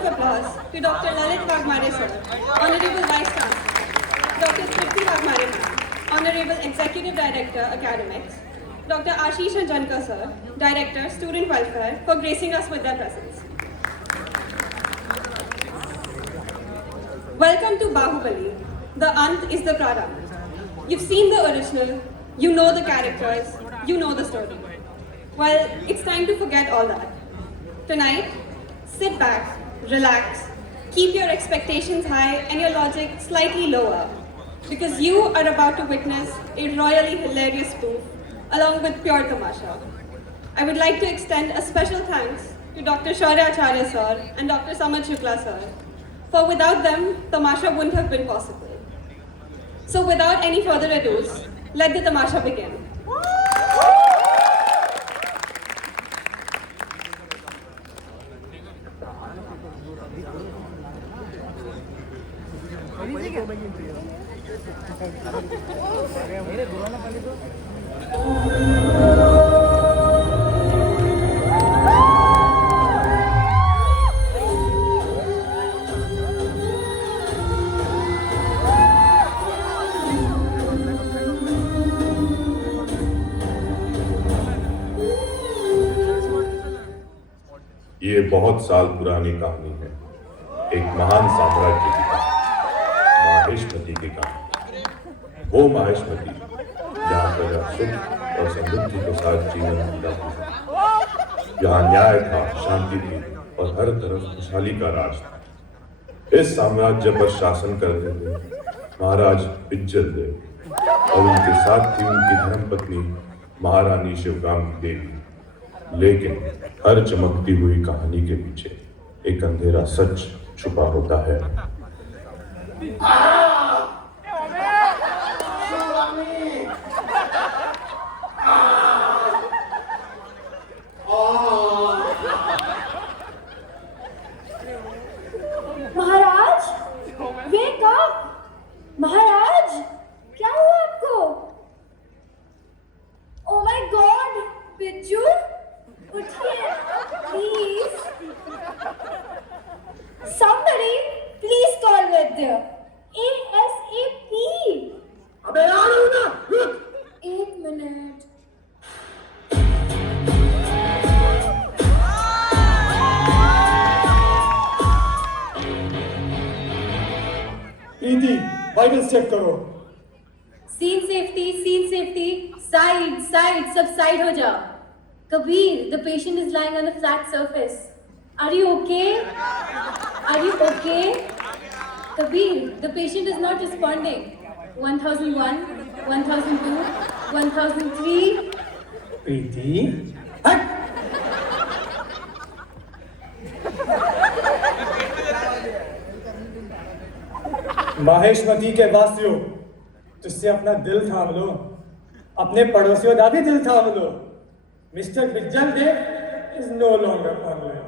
of applause to Dr. Lalit Wagmare sir, Honorable Vice Chancellor, Dr. Tripti Wagmare ma'am, Honorable Executive Director, Academics, Dr. Ashish Anjankar sir, Director, Student Welfare, for gracing us with their presence. Welcome to Bahubali. The Ant is the product. You've seen the original, you know the characters, you know the story. Well, it's time to forget all that. Tonight, sit back, relax, keep your expectations high and your logic slightly lower, because you are about to witness a royally hilarious spoof along with pure tamasha. I would like to extend a special thanks to Dr. Shaurya Acharya sir and Dr. Samad Shukla sir, for without them, tamasha wouldn't have been possible. So without any further ado, let the tamasha begin. ये बहुत साल पुरानी कहानी है, एक महान साम्राज्य की कहानी, माहेश्मती की कहानी। वो माहेश्मती जहाँ पर सुख और समृद्धि के साथ जीवन जीता था, यहाँ न्याय था, शांति थी और हर तरफ खुशहाली का राज था। इस साम्राज्य पर शासन करते हुए महाराज बिज्जल देव और उनके साथ थी उनकी धर्मपत्नी महारानी शिवगामी देवी। लेकिन हर चमकती हुई कहानी के पीछे एक अंधेरा सच छुपा होता है। महाराज, वेक अप! महाराज, क्या हुआ आपको? ओ माय गॉड, बिज्जू, उठिए, please. Somebody, please call Vaidya, ASAP। अबे आ रहा हूं ना, रुक। 1 मिनट। प्रीति, वाइटल्स चेक करो। सीन सेफ्टी, साइड, सब साइड हो जाओ। Kabir, the patient is lying on a flat surface. Are you okay? Kabir, the patient is not responding. 1001, 1002, 1003. प्रीति, हट। माहेश्मती के वासियों, तुझसे अपना दिल थाम लो, अपने पड़ोसियों का भी दिल थाम लो। Mr. Bijjal Dev is no longer online.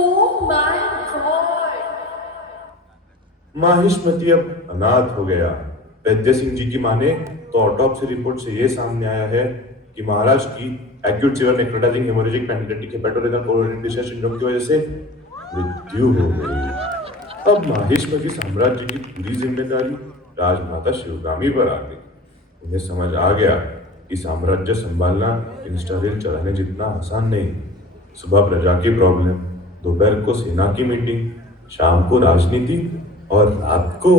Oh my God! माहेश्मती अब अनाथ हो गया। वैद्य सिंह जी की माने तो ऑटोप्सी रिपोर्ट से ये सामने आया है कि महाराज की acute severe necrotizing hemorrhagic penetrating hepatorenal colorectal discharge syndrome की वजह से मृत्यु हो गई। अब माहेश्मती साम्राज्य की पूरी जिम्मेदारी राजमाता शिवगामी पर आ गई। उन्हें समझ आ गया कि साम्राज्य संभालना इंस्टा रील चलाने जितना आसान नहीं। सुबह प्रजा की प्रॉब्लम, दोपहर को सेना की मीटिंग, शाम को राजनीति और रात को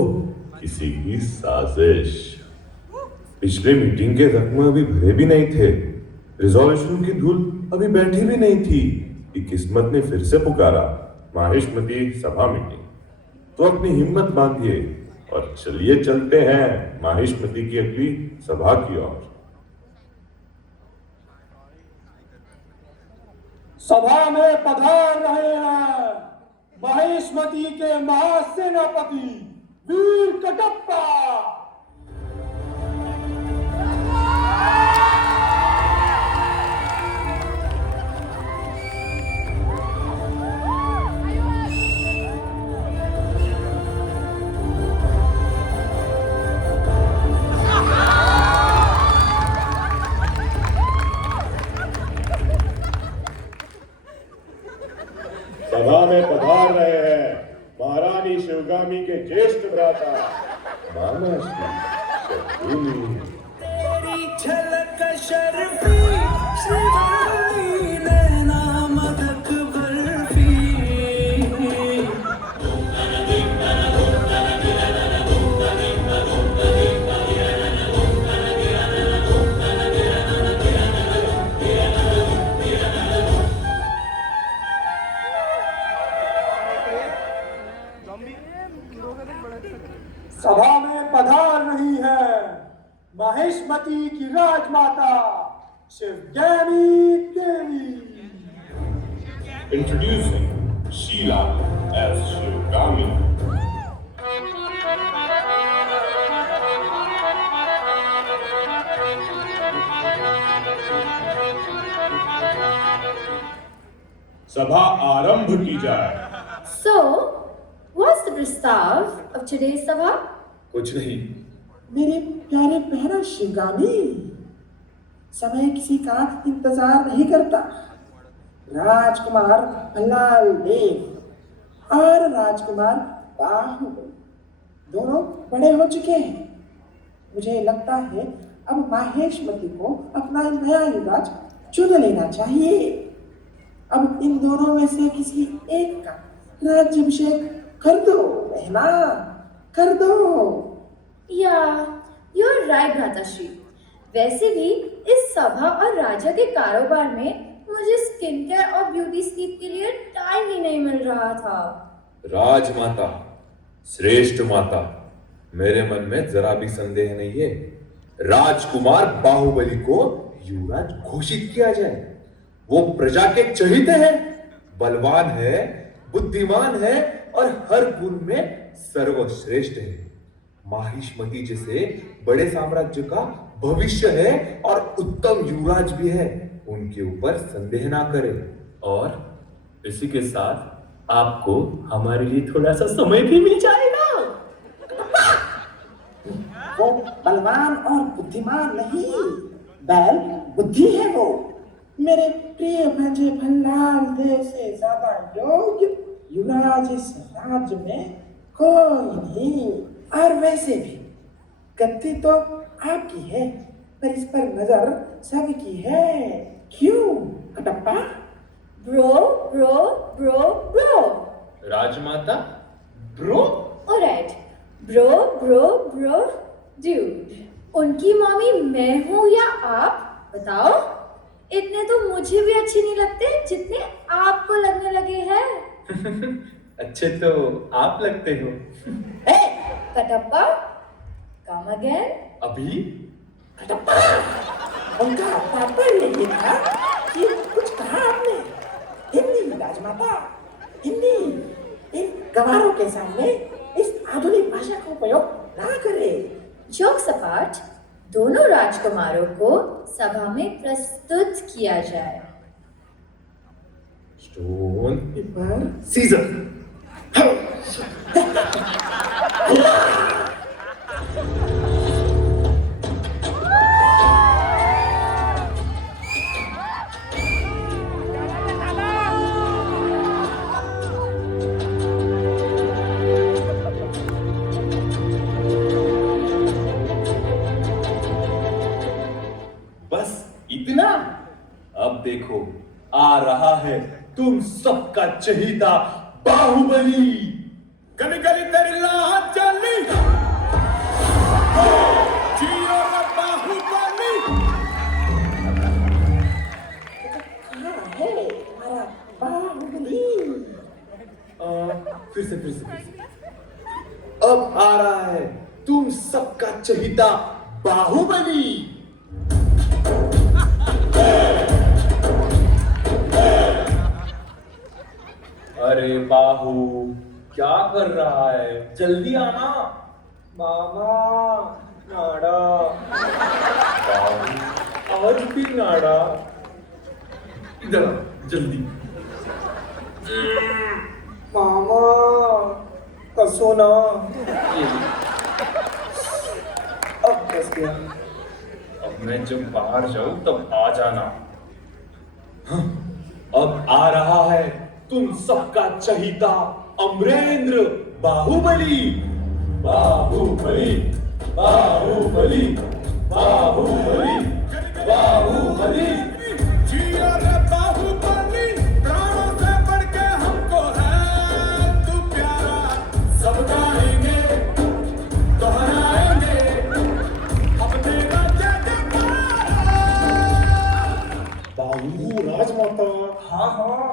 किसी की साजिश। पिछले मीटिंग के जख्म अभी भरे भी नहीं थे, रिजोल्यूशन की धूल अभी बैठी भी नहीं थी कि किस्मत ने फिर से पुकारा, माहेश्मती सभा मीटिंग। तो अपनी हिम्मत बांधिए और चलिए चलते हैं माहेश्मती की अगली सभा की ओर। सभा में पधार रहे हैं माहेश्मती के महासेनापति वीर कटप्पा। सभा सभा में पधार रहे हैं महारानी शिवगामी के ज्येष्ठ भ्राता मामा श्री शकुनी। तेरी झलक शर्फी श्रीवल्ली नैना मदक बर्फी। सभा में पधार रही है महेशमती की राजमाता शिवज्ञानी देवी। Introducing Sheila as Shivgami. सभा आरंभ की जाए। So, what's the प्रस्ताव of today's सभा? कुछ नहीं, मेरे प्यारे बहना शिवगामी, समय किसी का इंतजार नहीं करता। राजकुमार भल्लाल देव और राजकुमार बाहुबली दोनों बड़े हो चुके हैं। मुझे लगता है अब माहेशमती को अपना नया युवराज चुन लेना चाहिए। अब इन दोनों में से किसी एक का राज्याभिषेक कर दो बहना, कर दो। Yeah, you're right, भ्राताश्री। वैसे भी इस सभा और राजा के कारोबार में मुझे स्किन केयर और ब्यूटी स्लीप के लिए टाइम ही नहीं मिल रहा था। राजमाता, श्रेष्ठ माता, मेरे मन में जरा भी संदेह नहीं है। राजकुमार बाहुबली को युवराज घोषित किया जाए। वो प्रजा के चहेते हैं, बलवान है, बुद्धिमान है और हर गुण में सर्वश्रेष्ठ है। माहिष्मती जैसे बड़े साम्राज्य का भविष्य है और उत्तम युवराज भी है। उनके ऊपर संदेह ना करें। और इसी के साथ आपको हमारे लिए थोड़ा सा समय भी मिल जाएगा। वो बलवान और बुद्धिमान नहीं, बैल बुद्धि है वो। मेरे प्रिय भंजे भल्लाल देव से ज्यादा योग्य युवराज इस राज्य में कोई नहीं। और वैसे भी गद्दी तो आपकी है, पर इस पर नजर सबकी है। क्यों Kattappa? Bro bro bro bro. Rajmata, bro? Alright, bro bro bro dude. उनकी मम्मी मैं हूँ या आप? बताओ। इतने तो मुझे भी अच्छे नहीं लगते जितने आपको लगने लगे हैं। अच्छे तो आप लगते हो। Kattappa, come again. अभी? कटप्पा, उनका तात्पर्य ये था कि कुछ कहा आपने। हिंदी राजमाता, हिंदी। इन गवारों के सामने इस आधुनिक भाषा का उपयोग ना करें। जोक्स अपार्ट, दोनों राजकुमारों को सभा में प्रस्तुत किया जाए। Stone, paper, scissor. बस इतना? अब देखो, आ रहा है तुम सबका चहीता बाहुबली। गली गली तेरी लात चली, जियो रे बाहुबली। कहाँ है हमारा बाहुबली? फिर से। अब आ रहा है तुम सबका चहीता बाहुबली। अरे बाहु, क्या कर रहा है? जल्दी आना। मामा नाड़ा, बाहु, आज भी नाड़ा। इधर आ, जल्दी। मामा कसो ना। ये ले। अब बस गया। अब मैं जब बाहर जाऊं तब आ जाना। हाँ, अब आ रहा है तुम सबका चहीता अमरेंद्र बाहुबली। बाहुबली बाहुबली बाहुबली बाहुबली। जियो रे बाहुबली, प्राणों से बढ़ के हमको है तू प्यारा। सब गाएंगे, दोहराएंगे अपने राज्य के प्यारा। बाबू राजमाता। हाँ हाँ।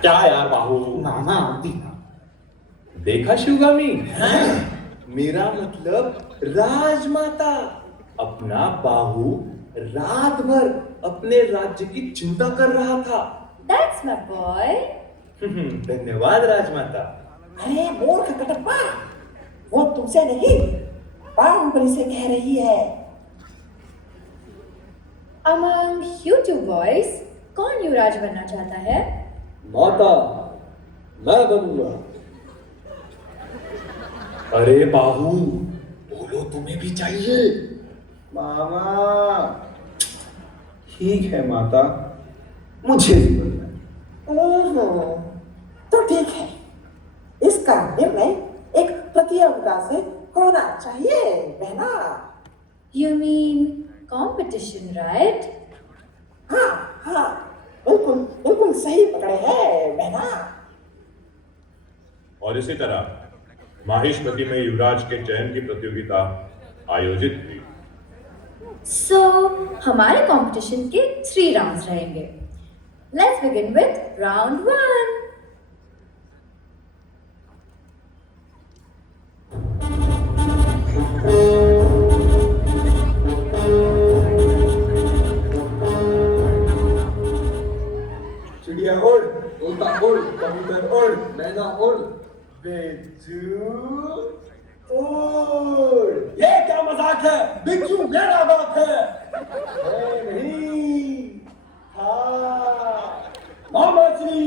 क्या यार बाहु, मामा दीना। देखा शिवगामी? मेरा मतलब राजमाता। अपना बाहु रात भर अपने राज्य की चिंता कर रहा था। That's my boy. धन्यवाद राजमाता। अरे मूर्ख कटप्पा, वो तुमसे नहीं बाहुबली से कह रही है। Among you two boys, कौन युवराज बनना चाहता है? माता, मैं बनूंगा। अरे बाहु, बोलो तुम्हें भी चाहिए। मामा ठीक है माता, मुझे भी बनना है। तो ठीक है, इसका निर्णय एक प्रतियोगिता से होना चाहिए बहना। You mean competition, right? हाँ हाँ, बिल्कुल बिल्कुल सही पकड़े हैं बहना। और इसी तरह माहिष्मती में युवराज के चयन की प्रतियोगिता आयोजित हुई। So, हमारे कंपटीशन के 3 राउंड्स रहेंगे। Let's begin with round 1. चिड़िया उड़, तोता उड़, कबूतर उड़, मैना उड़, बिच्छू उड़। ये क्या मजाक है? बिच्छू मेरा बाप है। नहीं, हाँ। मामा जी,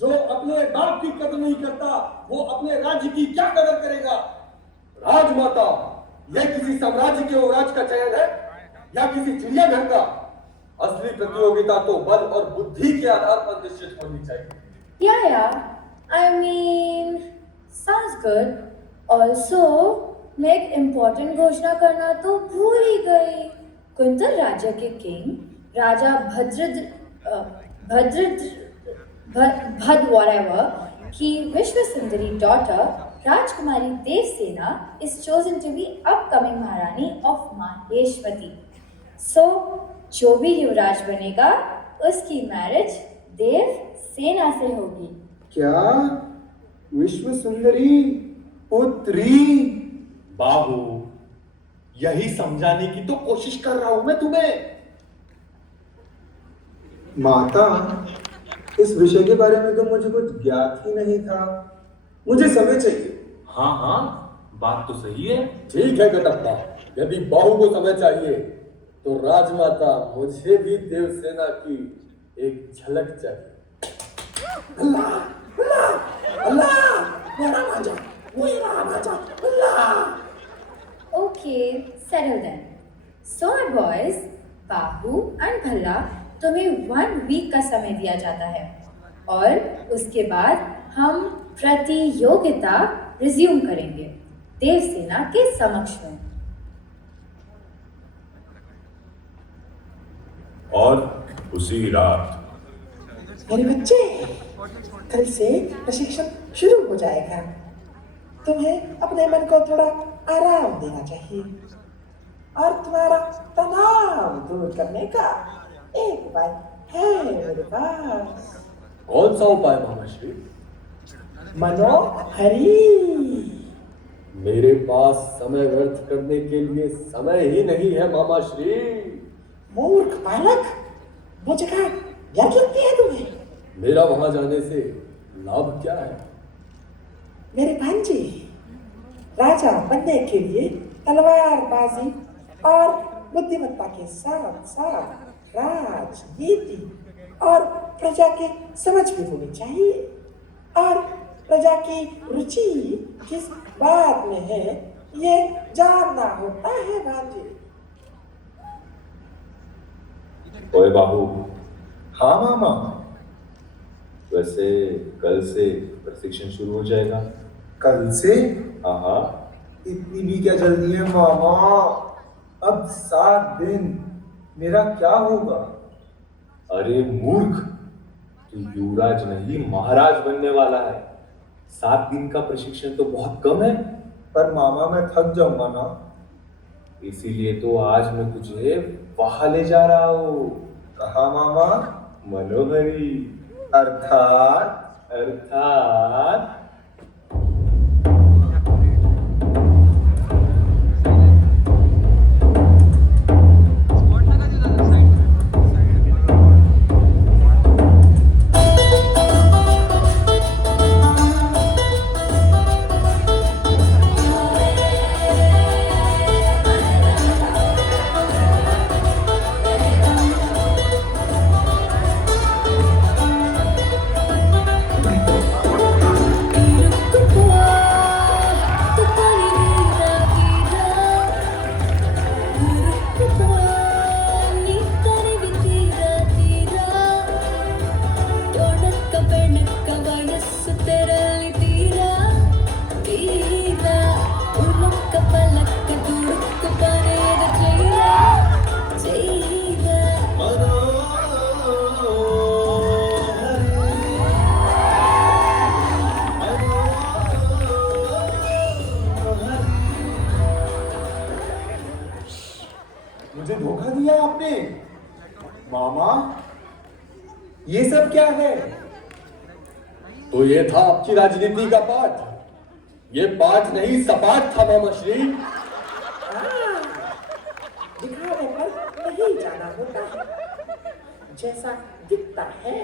जो अपने बाप की कदर नहीं करता, वो अपने राज्य की क्या कदर करेगा? राजमाता, यह किसी साम्राज्य के युवराज का चयन है या किसी चिड़ियाघर का? असली प्रतियोगिता तो बल और बुद्धि के आधार पर निश्चित होनी चाहिए। Yeah. I mean, sounds good. Also, मैं एक इम्पोर्टेंट घोषणा करना तो भूल ही गई। कुंतल राज्य के किंग राजा भद्र whatever की विश्व सुंदरी daughter Rajkumari Devasena is chosen to be upcoming महारानी of माहेश्वती. So, जो भी युवराज बनेगा उसकी मैरिज देवसेना से होगी। क्या विश्व सुंदरी पुत्री? बाहु, यही समझाने की तो कोशिश कर रहा हूं मैं तुम्हें। माता, इस विषय के बारे में तो मुझे कुछ ज्ञात ही नहीं था। मुझे समय चाहिए। हाँ हाँ, बात तो सही है। ठीक है कटप्पा, यदि बाहु को समय चाहिए तो राजमाता मुझे भी देवसेना की एक झलक चाहिए। अल्लाह अल्लाह अल्लाह, मेरा राजा, मेरा राजा, अल्लाह। Okay, settle then. So my boys, Bahu and Bhalla, तुम्हें 1 वीक का समय दिया जाता है और उसके बाद हम प्रतियोगिता रिज्यूम करेंगे देवसेना के समक्ष में। और उसी रात मेरे बच्चे, कल से प्रशिक्षण शुरू हो जाएगा। तुम्हें अपने मन को थोड़ा आराम देना चाहिए और तुम्हारा तनाव दूर करने का एक उपाय है मेरे पास। कौन सा उपाय मामाश्री? मनोहरी। मेरे पास समय व्यर्थ करने के लिए समय ही नहीं है मामाश्री। मूर्ख बालक, वो जगह याद लगती है तुम्हें? मेरा वहां जाने से लाभ क्या है? मेरे भांजे, राजा बनने के लिए तलवारबाजी और बुद्धिमत्ता के साथ साथ राजनीति और प्रजा की समझ भी होनी चाहिए और प्रजा की रुचि किस बात में है ये जानना होता है भांजे। ओए बाहू, हाँ मामा। वैसे कल से प्रशिक्षण शुरू हो जाएगा। कल से? हाँ हाँ, इतनी भी क्या जल्दी है मामा? अब 7 दिन, मेरा क्या होगा? अरे मूर्ख, तू युवराज नहीं महाराज बनने वाला है। 7 दिन का प्रशिक्षण तो बहुत कम है। पर मामा मैं थक जाऊंगा ना। इसीलिए तो आज मैं तुझे वहां ले जा रहा हूँ। कहा मामा? मनोहरी। अर्थात? अर्थात मुझे धोखा दिया आपने मामा। ये सब क्या है? तो ये था आपकी राजनीति का पाठ। ये पाठ नहीं सपाट था मामा श्री। दिखावे पर नहीं जाना होता है। जैसा दिखता है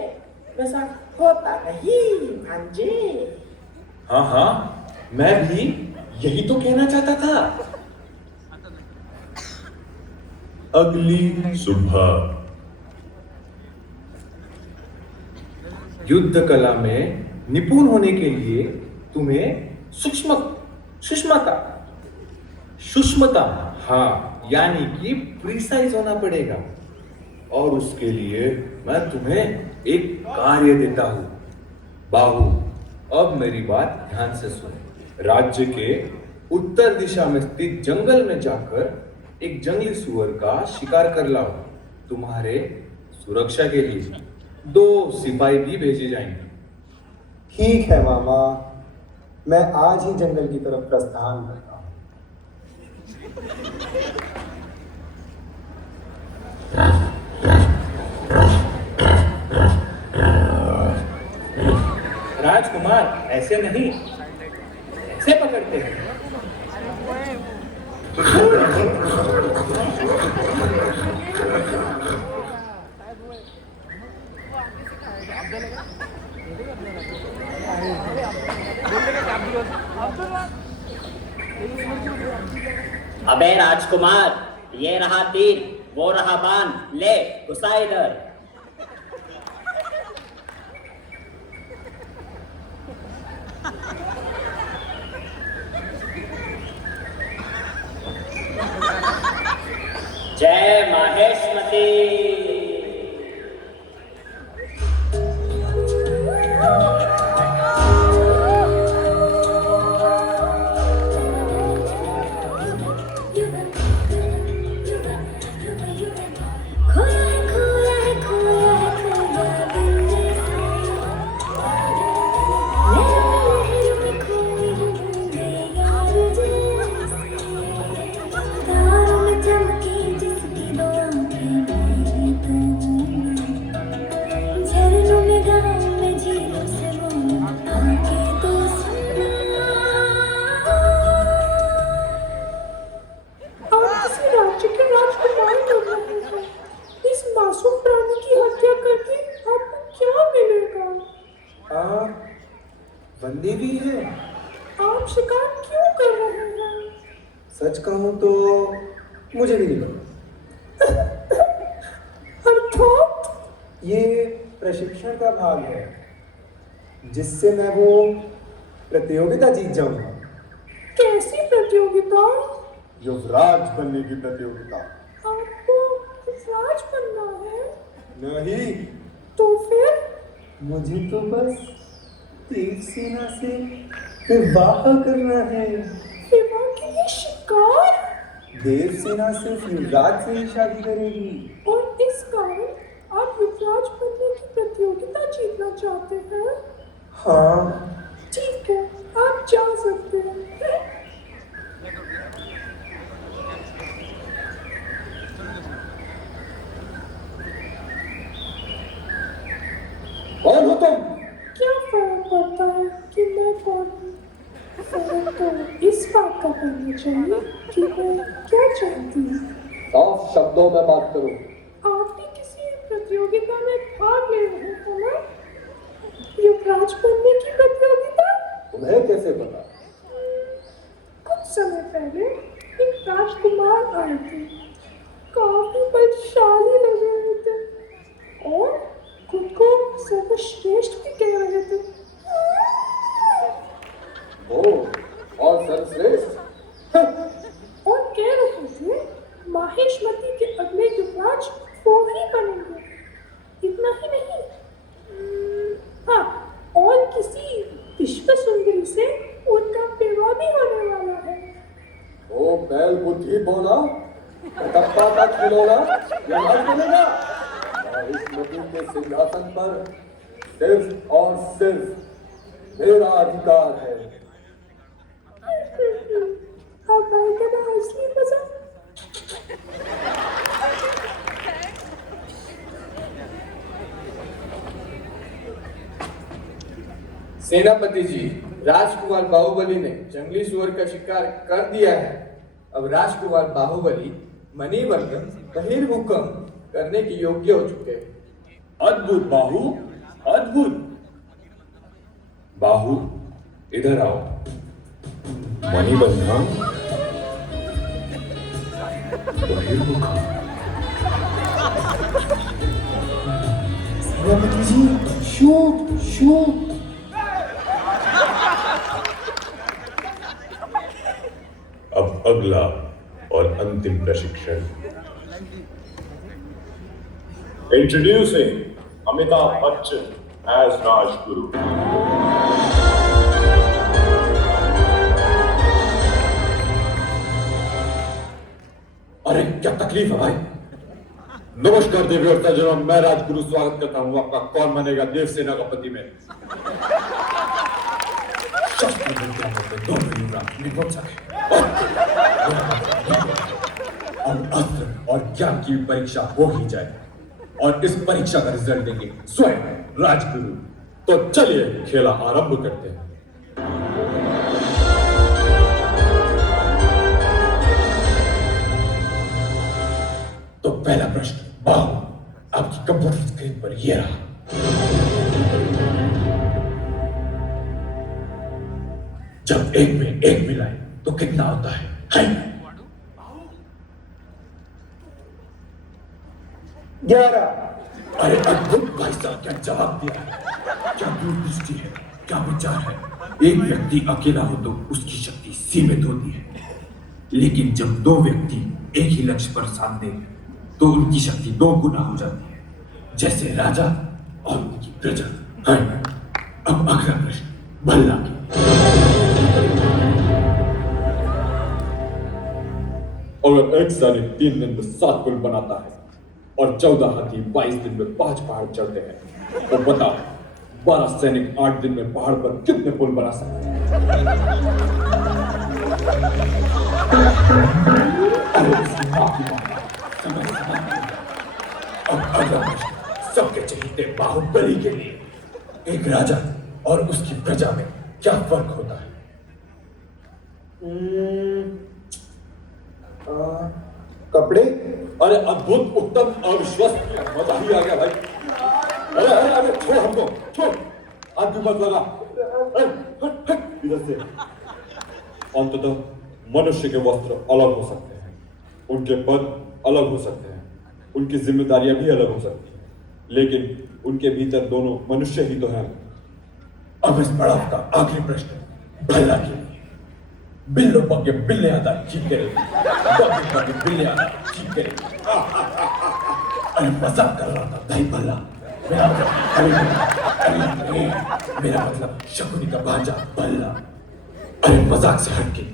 वैसा होता नहीं भांजे। हाँ हाँ, मैं भी यही तो कहना चाहता था। अगली सुबह युद्ध कला में निपुण होने के लिए तुम्हें सूक्ष्मता, हाँ, यानी कि प्रिसाइज होना पड़ेगा। और उसके लिए मैं तुम्हें एक कार्य देता हूं। बाहू, अब मेरी बात ध्यान से सुन। राज्य के उत्तर दिशा में स्थित जंगल में जाकर एक जंगली सुअर का शिकार कर लाओ। तुम्हारे सुरक्षा के लिए 2 सिपाही भी भेजे जाएंगे। ठीक है मामा, मैं आज ही जंगल की तरफ प्रस्थान करता हूँ। राजकुमार, ऐसे नहीं, ऐसे पकड़ते हैं। अबे राजकुमार, ये रहा तीर, वो रहा बाण, ले घुसा इधर। जय माहेश्मती। बंदी भी है। आप शिकार क्यों कर रहे हैं? सच कहूं तो मुझे भी नहीं पता। अर्थात? ये प्रशिक्षण का भाग है जिससे मैं वो प्रतियोगिता जीत जाऊंगा। कैसी प्रतियोगिता? युवराज बनने की प्रतियोगिता। आपको राज बनना है? नहीं, तो फिर मुझे तो बस देवसेना से विवाह करना है। विवाह के लिए शिकार? देवसेना सिर्फ युवराज से ही शादी करेगी। और इस कारण आप युवराज बनने की प्रतियोगिता जीतना चाहते हैं? हाँ। ठीक है, आप जा सकते हैं। कौन हो तुम? क्या फर्क पड़ता है कि मैं कौन हूँ? फर्क तो इस बात का पड़ना चाहिए कि मैं क्या चाहती हूँ। साफ शब्दों में बात करो। आप भी किसी प्रतियोगिता में भाग ले रहे हो ना? युवराज बनने की प्रतियोगिता? तुम्हें कैसे पता? कुछ समय पहले एक राजकुमार आए थे, काफी बलशाली लग रहे थे और खुद को सर्वश्रेष्ठ भी कह रहे थे। और सर्वश्रेष्ठ? और कह रहे थे माहेश्वती के अगले युवराज वो ही बनेंगे। इतना ही नहीं, हाँ, और किसी विश्व सुंदरी से उनका विवाह भी होने वाला है। ओ बैल बुद्धि बोला, कटप्पा का खिलौना युवराज बनेगा और इस नदी के सिंहासन पर सिर्फ और सिर्फ मेरा अधिकार है। अब आएगा ना असली मजा। सेनापति जी, राजकुमार बाहुबली ने जंगली सुअर का शिकार कर दिया है। अब राजकुमार बाहुबली मणिवर्धन बहिर्मुखम करने के योग्य हो चुके हैं। अद्भुत बाहु, अद्भुत। बाहु, इधर आओ। मणिबंधम बहिर्मुखम। सेनापति जी, शूट शूट। अब अगला और अंतिम प्रशिक्षण। Introducing Amitabh Bachchan as Rajguru. अरे क्या तकलीफ है भाई? नमस्कार देवी और सज्जनों, मैं राजगुरु स्वागत करता हूं आपका कौन बनेगा देवसेना का पति में। शस्त्र विद्या में दोनों युवराज निपुण हैं। अब अस्त्र और ज्ञान की परीक्षा हो ही जाए और इस परीक्षा का रिजल्ट देंगे स्वयं राजगुरु। तो चलिए खेला आरंभ करते हैं। तो पहला प्रश्न, बाहु, आपकी कंप्यूटर स्क्रीन पर यह रहा। जब एक में एक मिलाए तो कितना होता है? 11। अरे अद्भुत भाई साहब, क्या जवाब दिया है, क्या दूरदृष्टि है, क्या विचार है। एक व्यक्ति अकेला हो तो उसकी शक्ति सीमित होती है, लेकिन जब दो व्यक्ति एक ही लक्ष्य पर साथ दें तो उनकी शक्ति 2 गुना हो जाती है, जैसे राजा और उनकी प्रजा। है। अब अगला प्रश्न, भल्ला की। अगर एक सैनिक 3 दिन में 7 पुल बनाता है और 14 हाथी 22 दिन में 5 पहाड़ चढ़ते हैं, तो बताओ 12 सैनिक 8 दिन में पहाड़ पर कितने पुल बना सकते हैं? अरे इसकी मां की मां, समय समाप्त हो गया। अब अगला प्रश्न, सबके चहेते बाहुबली के लिए एक राजा और उसकी प्रजा में क्या फर्क होता है? कपड़े। अरे अद्भुत, उत्तम, अविश्वसनीय, मजा ही आ गया भाई। अरे अरे अरे छोड़ हमको, छोड़, हाथ भी मत लगा। हट, इधर से। अंततः मनुष्य के वस्त्र अलग हो सकते हैं, उनके पद अलग हो सकते हैं, उनकी जिम्मेदारियां भी अलग हो सकती हैं, लेकिन उनके भीतर दोनों मनुष्य ही तो हैं। अब इस पड़ाव का आखिरी प्रश्न, भला के लिए। बिल्लो पगे बिल्ले आता ठीक करेगी, पगे पगे बिल्ले आता ठीक करेगी। अरे मजाक कर रहा था भाई भला। मेरा मतलब शकुनी का भांजा भल्ला। अरे मजाक से हटके,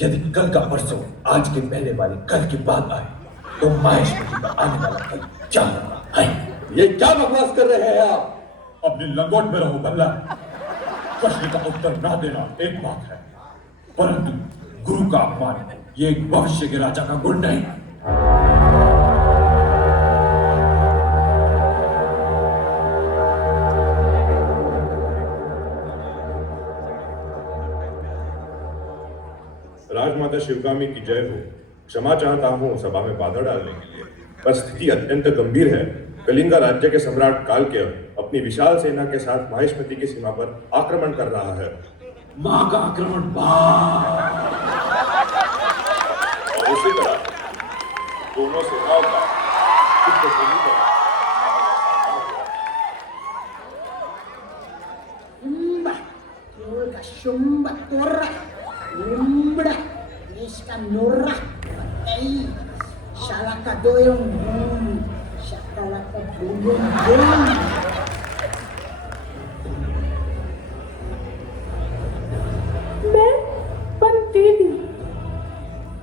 यदि कल का परसों आज के पहले वाले कल की बात आए तो माहेश्वरी का आने वाला कल क्या होगा है? ये क्या बकवास कर रहे हैं आप? अपनी लंगोट में रहो भल्ला। प्रश्न का उत्तर ना देना एक बात है, परंतु गुरु का अपमान ये एक भविष्य के राजा का गुण नहीं। राजमाता शिवगामी की जय हो। क्षमा चाहता हूँ सभा में बाधा डालने के लिए, पर स्थिति अत्यंत गंभीर है। कलिंगा राज्य के सम्राट कालकेय अपनी विशाल सेना के साथ माहिष्मती की सीमा पर आक्रमण कर रहा है। मां का आक्रमण और इसी तरह दोनों सेनाओं का युद्ध भूमि पर Shumba, torra, lumbra, isca norra, ei, shalaka doyong boom, shakalaka boom boom. मैं पंतेली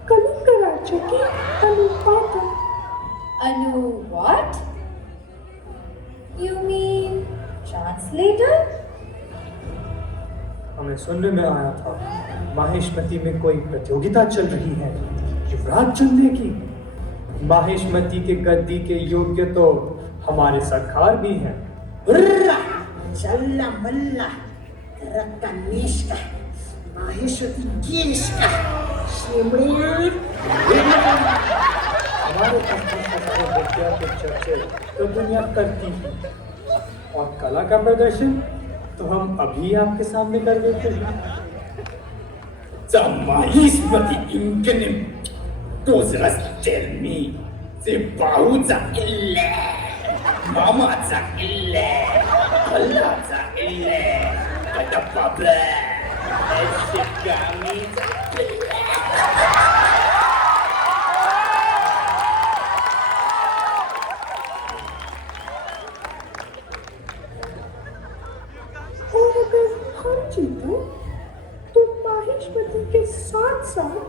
कलिंग राज्य की अनुपाता। Anu what? You mean translator? हमें सुनने में आया था माहेश्मती में कोई प्रतियोगिता चल रही है युवराज चुनने की। माहेश्मती के गद्दी के योग्य तो हमारे सरकार भी हैं। Hurra, challa malla, raka nishka, maheshwati gishka, shimriya. हमारे विद्या के चर्चे तो दुनिया करती है, और कला का प्रदर्शन तो हम अभी आपके सामने कर देते हैं। Mahispati inkenim Tozras termi Se pauza ille Mamaza ille Alaza ille Kadapable Esikami और अगर हम जीते तो माहेश्वती के साथ साथ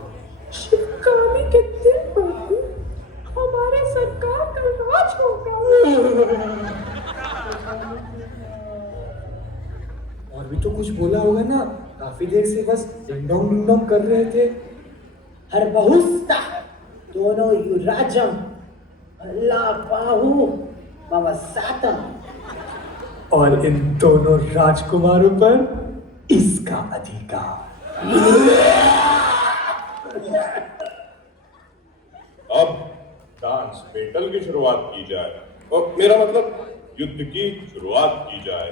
शिवगामी के दिल पर भी हमारे सरकार का राज होगा। और भी तो कुछ बोला होगा ना, काफी देर से बस डिंडोंग डिंडोंग कर रहे थे। हर बहुस्ता दोनों युराजम अल्लाह बाहु मम सातम। और इन दोनों राजकुमारों पर इसका अधिकार। अब डांस बेटल की शुरुआत की जाए, और मेरा मतलब युद्ध की शुरुआत की जाए।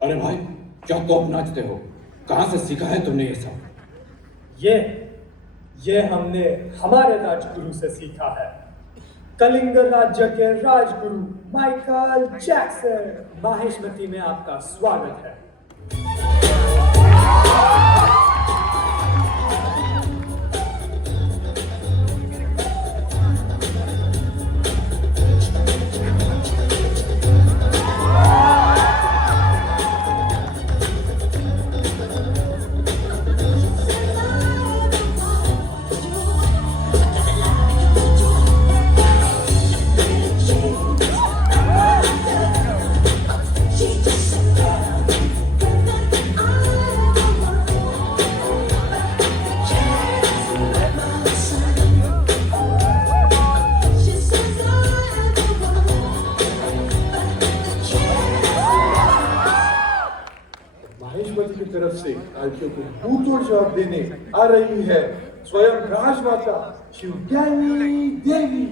अरे भाई क्या तोप नाचते हो? कहां से सीखा है तुमने ये सब? ये हमने हमारे राजगुरु से सीखा है। कलिंग राज्य के राजगुरु माइकल जैक्सन माहेश्मती में आपका स्वागत है। महेश्वरी की तरफ से आर्थियों को मुंहतोड़ जवाब देने आ रही है स्वयं राजमाता शिवज्ञानी देवी।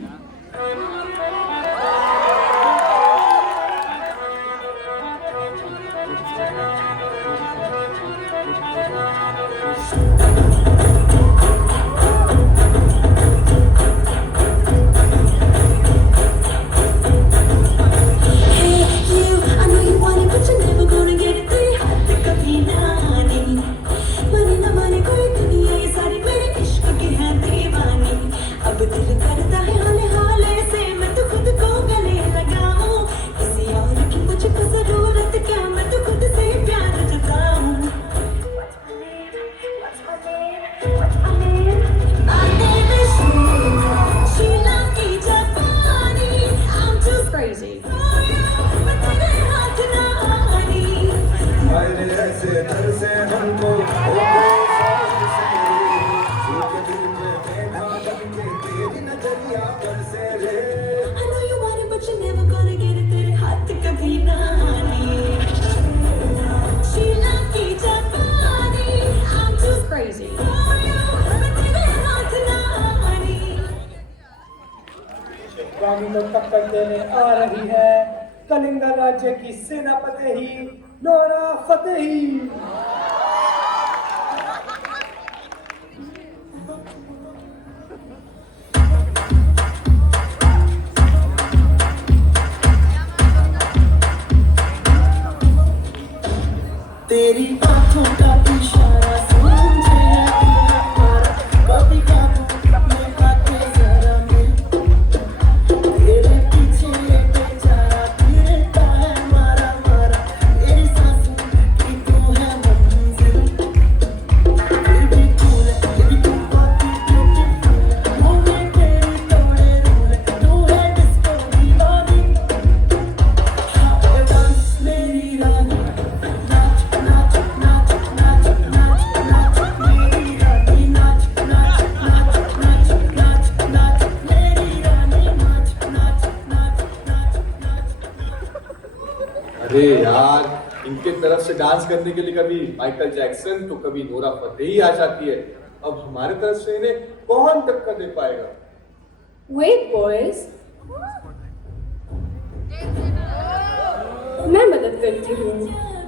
शिवगामी को टक्कर देने आ रही है कलिंगा राज्य की सेनापति ही नोरा फतेही। तेरी आंखों का इशारा समझे कभी काबू में आके जरा मिल तेरे पीछे ये बेचारा फिरता है मारा मारा मेरी सांसों की तू है मंजिल फिर भी कूल ये भी तू बाकी ब्यूटीफुल वो मैं तेरी तोड़े रूल तू है डिस्को दीवानी हाँ डांस मेरी रानी अरे यार, इनके तरफ से डांस करने के लिए कभी माइकल जैक्सन तो कभी नोरा फतेही आ जाती है। अब हमारे तरफ से इन्हें कौन टक्कर दे पाएगा? Wait boys, मैं मदद करती हूँ।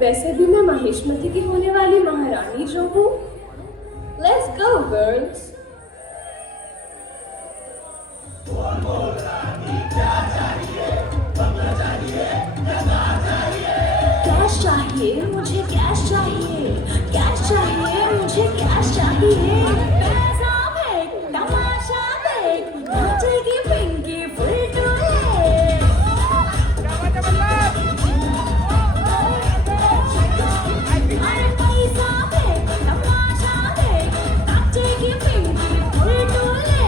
वैसे भी मैं महेशमती की होने वाली महारानी जो हूँ। Let's go girls. कैश चाहिए मुझे, कैश चाहिए, कैश चाहिए मुझे, कैश चाहिए। पैसा फेंक, तमाशा देख, नाचेगी पिंकी फुल टोले। अरे पैसा फेंक, तमाशा देख, नाचेगी पिंकी फुल टोले।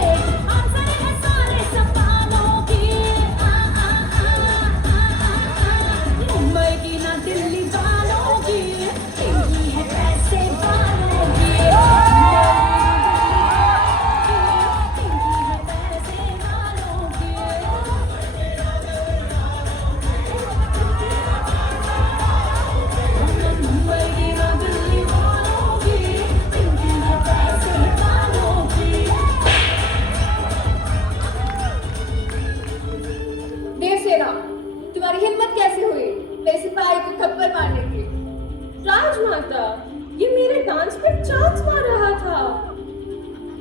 आंसर है सारे सपनों की। मुंबई की ना दिल्ली वालों की, पिंकी है पैसे वालों की। पिंकी है पैसे वालों की। मुंबई की ना दिल्ली वालों की, पिंकी है पैसे वालों की। देवसेना, तुम्हारी हिम्मत कैसे हुई मेरे सिपाही को थप्पड़ मारने की? राजमाता, ये मेरे डांस पर चांस मार रहा था।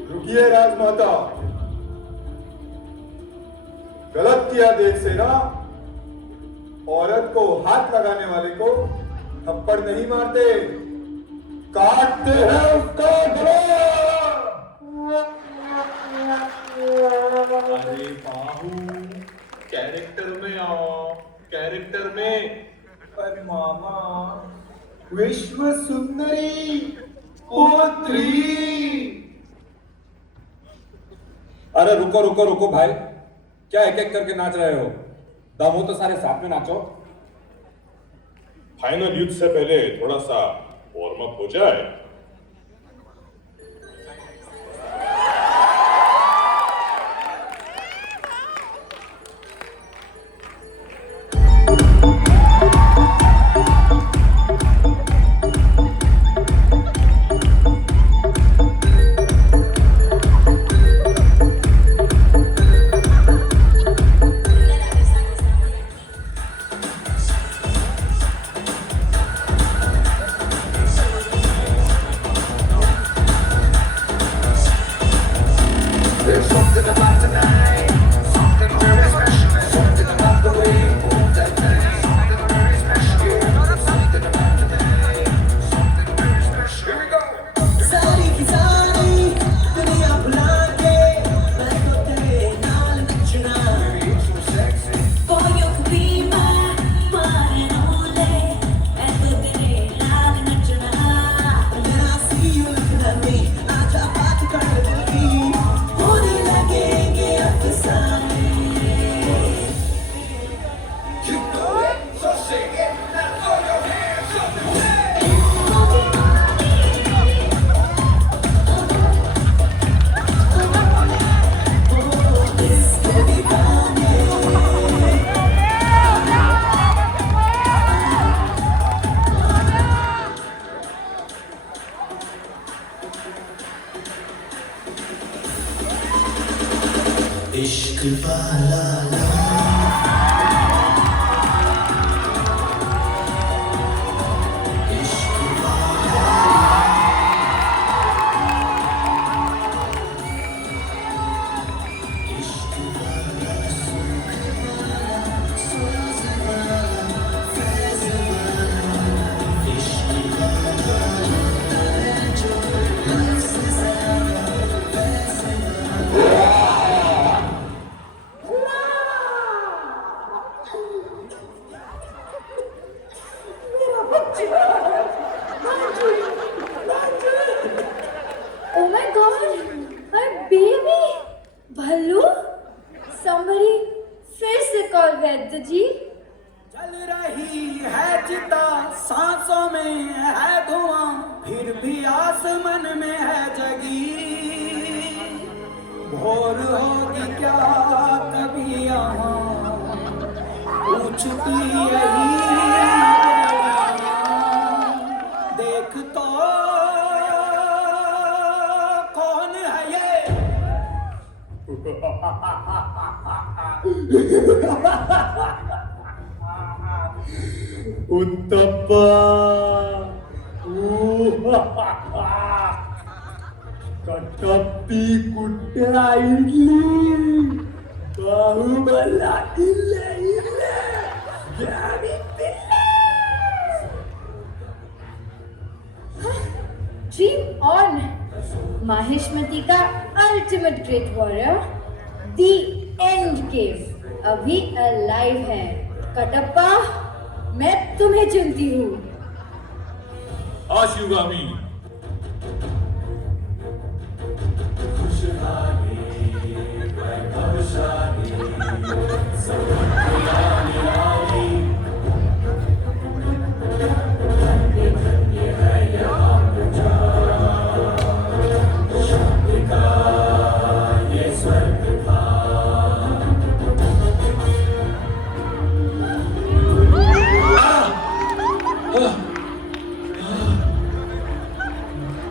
रुकिए राजमाता, गलत किया देव सेना। औरत को हाथ लगाने वाले को थप्पड़ नहीं मारते, काटते हैं उसका गला। अरे बाहू, कैरेक्टर में आओ, कैरेक्टर में। पर मामा, विश्व सुंदरी पुत्री। अरे रुको रुको रुको भाई, क्या एक एक करके नाच रहे हो? दम हो तो सारे साथ में नाचो। फाइनल युद्ध से पहले थोड़ा सा वार्म अप हो जाए। Oh my God, my baby, भल्लू, somebody फिर से कॉल वैद्य जी। चल रही है चिता, सांसों में है धुआं, फिर भी आसमान में है जगी। भोर होगी क्या कभी यहाँ, पूछती यही देख तो कौन है ये। उत्तप्पा कटप्पी कुट्टा इडली बाहुबला इल्ले इल्ले यानी Dream on, माहिष्मती का ultimate great warrior, the end cave अभी अलाइव है। कटप्पा, मैं तुम्हें चुनती हूँ। आशुगामी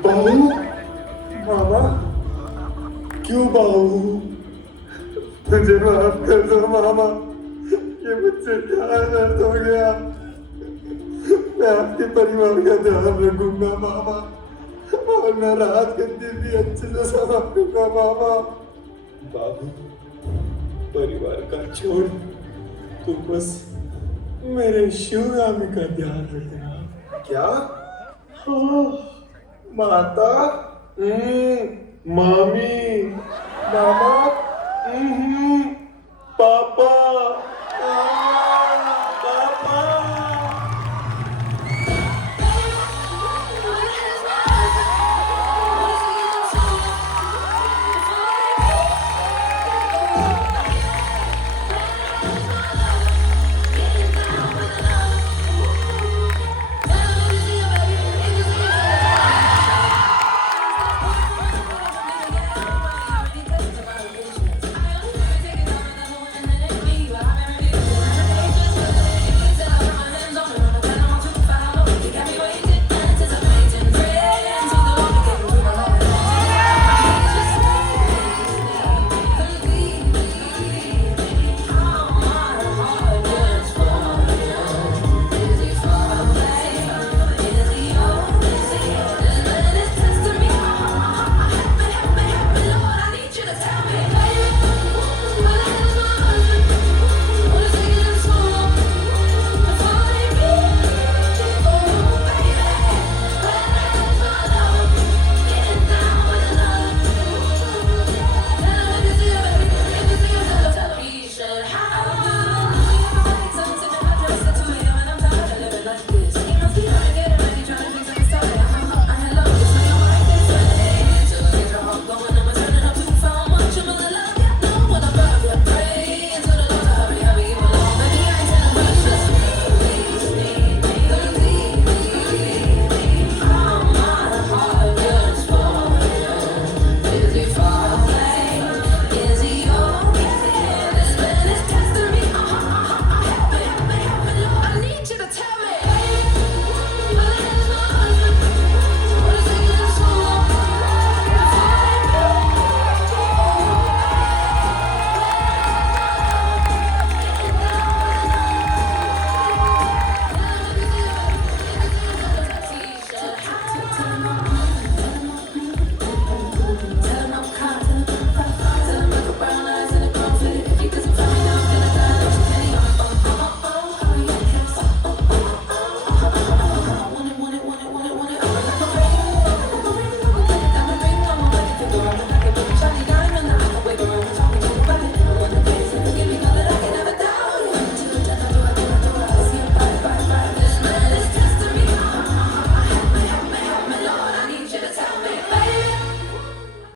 बाबू, मामा, क्यों बाबू? मुझे माफ कर दो मामा, ये मुझसे क्या गलत हो गया। मैं आपके परिवार का ध्यान रखूंगा मामा, और मैं रात के दिन भी अच्छे से संभालूंगा मामा। बाबू, परिवार का छोड़, तू बस मेरे शिवगामी का ध्यान रखना। क्या? हाँ, माता, मामी, मामा, पापा।